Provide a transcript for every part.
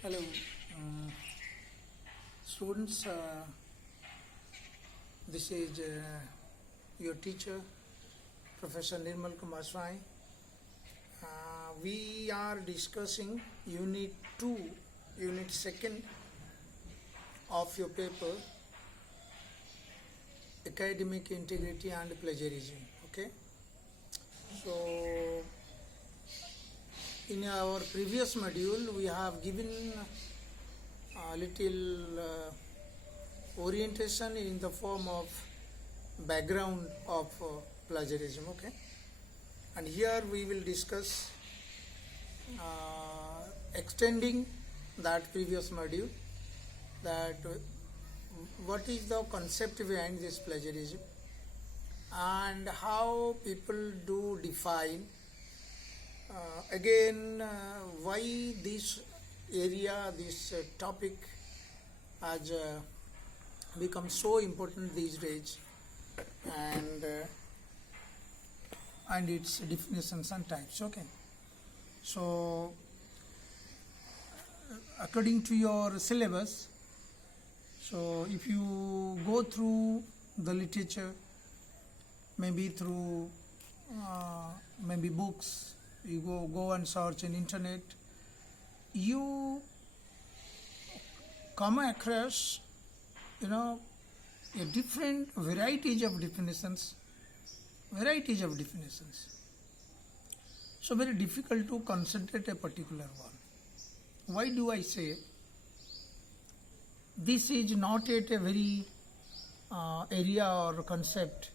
Hello, um, students. This is your teacher, Professor Nirmal Kumar Swai. We are discussing Unit 2, Unit 2nd of your paper, Academic Integrity and Plagiarism. Okay. So, in our previous module, we have given a little orientation in the form of background of plagiarism. Okay, and here we will discuss extending that previous module, that what is the concept behind this plagiarism and how people do define why this area, this topic has become so important these days, and its definitions and types. Okay, so according to your syllabus, so if you go through the literature, maybe through maybe books, you go and search in internet, you come across a different varieties of definitions. So very difficult to concentrate a particular one. Why do I say this is not yet a very area or concept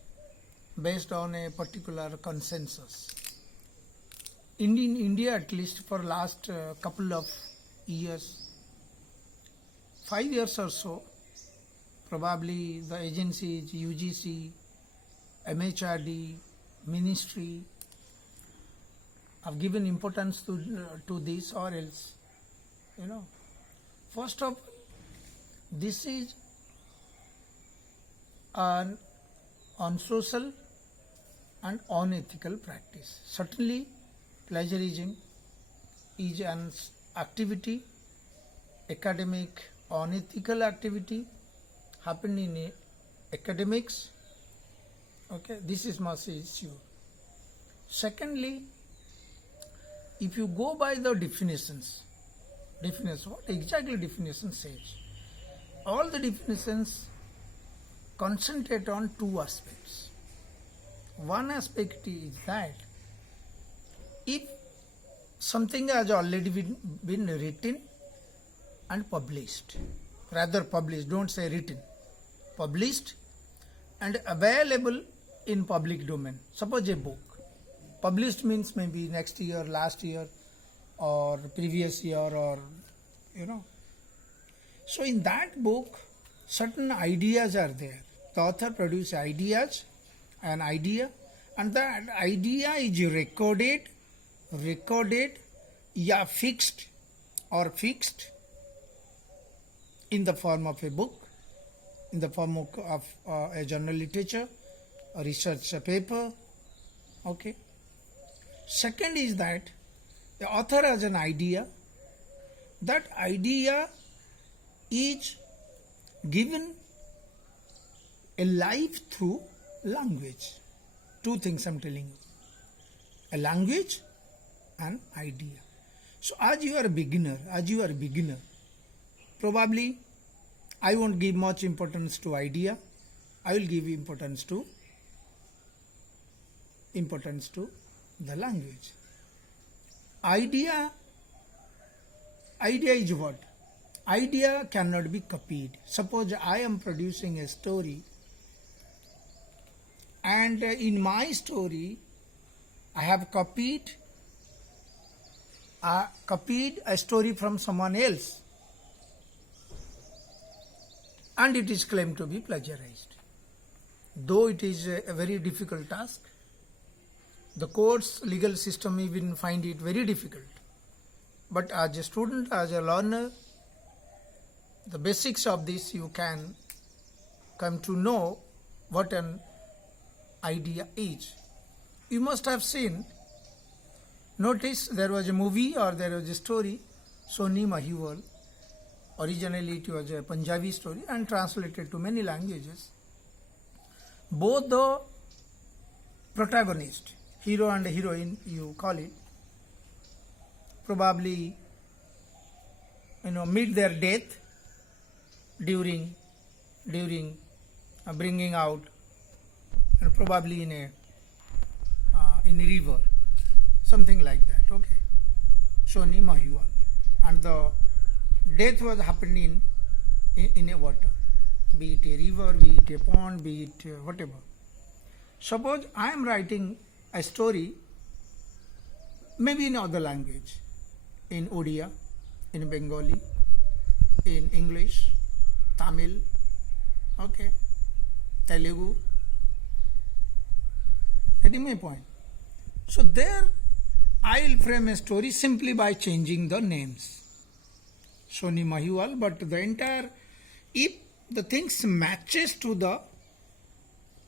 based on a particular consensus? In India, at least for last couple of years, 5 years or so, probably the agencies, UGC, MHRD, ministry have given importance to this, or else, first of all, this is an unsocial and unethical practice. Certainly, plagiarism is an activity, academic, unethical activity, happen in academics. Okay, this is my issue. Secondly, if you go by the definitions, what exactly definition says? All the definitions concentrate on two aspects. One aspect is that if something has already been written and published, rather published, don't say written, published and available in public domain. Suppose a book, published means maybe next year, last year, or previous year, or So in that book, certain ideas are there. The author produces an idea, and that idea is recorded, fixed in the form of a book, in the form of a journal literature, a research paper. Okay. Second is that the author has an idea. That idea is given a life through language. Two things I'm telling you. A language and idea. So as you are a beginner, probably I won't give much importance to idea. I will give importance to the language. Idea is what? Idea cannot be copied. Suppose I am producing a story, and in my story I have copied a story from someone else, and it is claimed to be plagiarized. Though it is a very difficult task, the courts, legal system even find it very difficult. But as a student, as a learner, the basics of this you can come to know what an idea is. You must have seen, notice there was a movie or there was a story, Soni Mahiwal Originally it was a Punjabi story and translated to many languages. Both the protagonist, hero and heroine you call it, probably meet their death during bringing out, and probably in a river, something like that. Okay, Soni Mahiwal, and the death was happening in a water, be it a river, be it a pond, be it whatever. Suppose I am writing a story, maybe in other language, in Odia, in Bengali, in English, Tamil, okay, Telugu. Getting my point? So there I will frame a story simply by changing the names. Soni Mahiwal, but the entire, if the things matches to that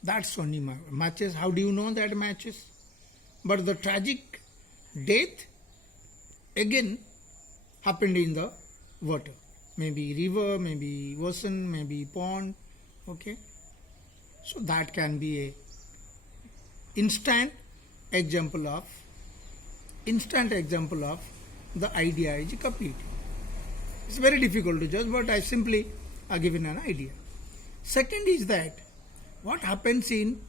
Soni Mahiwal, matches, how do you know that matches? But the tragic death again happened in the water, maybe river, maybe ocean, maybe pond, okay. So that can be a instant example of the idea is complete. It's very difficult to judge, but I simply are given an idea. Second is that what happens in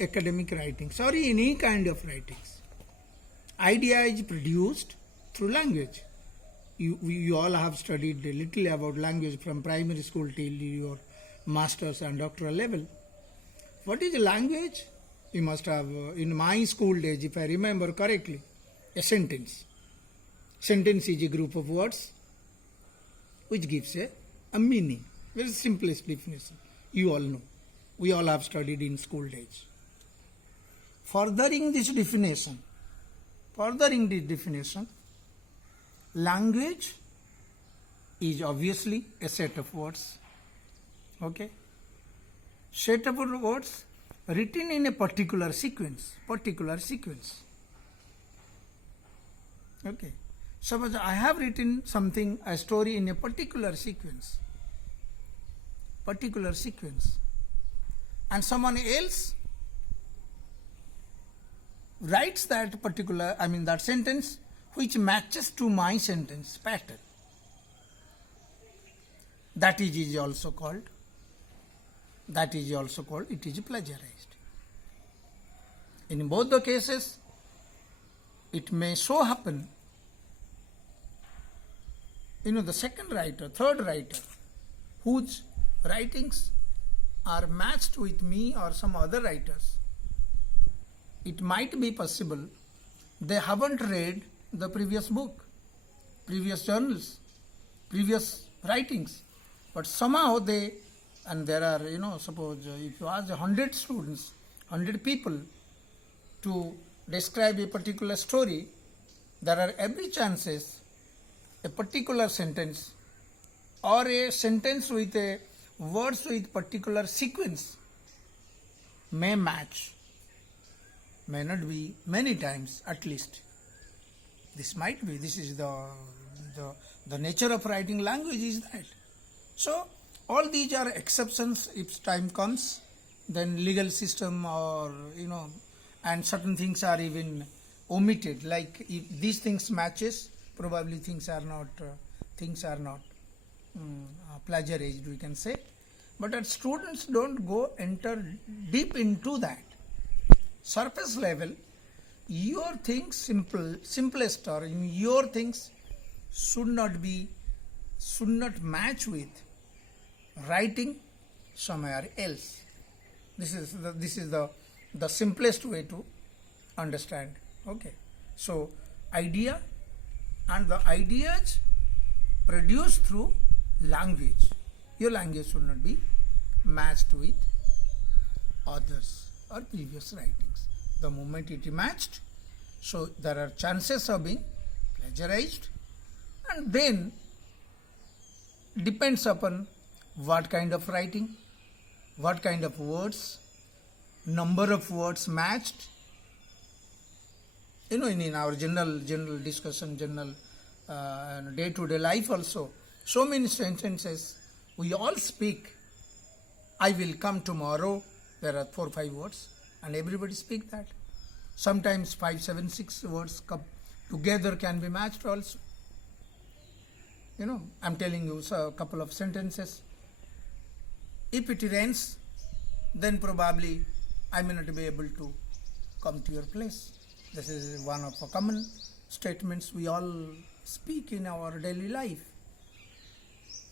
academic writings or any kind of writings. Idea is produced through language. You all have studied a little about language from primary school till your master's and doctoral level. What is a language? You must have, in my school days, if I remember correctly, a sentence. Sentence is a group of words which gives a meaning. Very simplest definition. You all know. We all have studied in school days. Furthering this definition, language is obviously a set of words. Okay? Set of words written in a particular sequence. Okay. Suppose I have written something, a story in a particular sequence. And someone else writes that that sentence which matches to my sentence pattern. That is also called, it is plagiarized. In both the cases, it may so happen, the second writer, third writer, whose writings are matched with me or some other writers, it might be possible they haven't read the previous book, previous journals, previous writings, but somehow they, and there are, suppose if you ask 100 students, 100 people to describe a particular story, there are every chances a particular sentence or a sentence with a words with particular sequence may match, may not be, many times at least. This is the nature of writing language is that. So all these are exceptions. If time comes, then legal system or and certain things are even omitted. Like if these things matches, probably things are not plagiarized, we can say. But as students don't enter deep into that. Surface level, your things simplest or your things should not match with writing somewhere else. This is the simplest way to understand. Okay. So idea and the ideas produced through language. Your language should not be matched with others or previous writings. The moment it is matched, so there are chances of being plagiarized, and then depends upon what kind of writing, what kind of words, number of words matched. In our general discussion, day-to-day life also, So many sentences we all speak. I will come tomorrow. There are 4 or 5 words, and everybody speak that. Sometimes 5, 7, 6 words come together can be matched also. I'm telling you a couple of sentences. If it rains, then probably I may not be able to come to your place. This is one of the common statements we all speak in our daily life.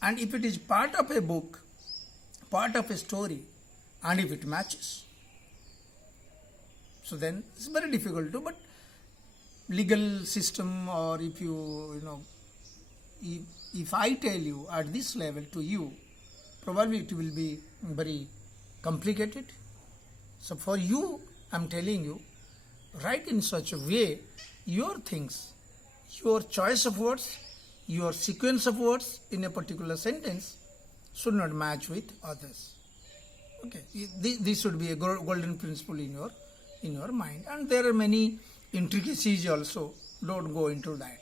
And if it is part of a book, part of a story, and if it matches, so then it's very difficult to, but legal system, or if if I tell you at this level to you, probably it will be very complicated. So for you, I'm telling you, write in such a way your things, your choice of words, your sequence of words in a particular sentence should not match with others. Okay, this should be a golden principle in your mind, and there are many intricacies also. Don't go into that.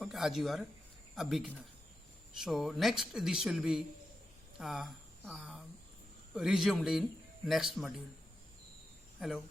Okay, as you are a beginner. So next, this will be resumed in next module. Hello.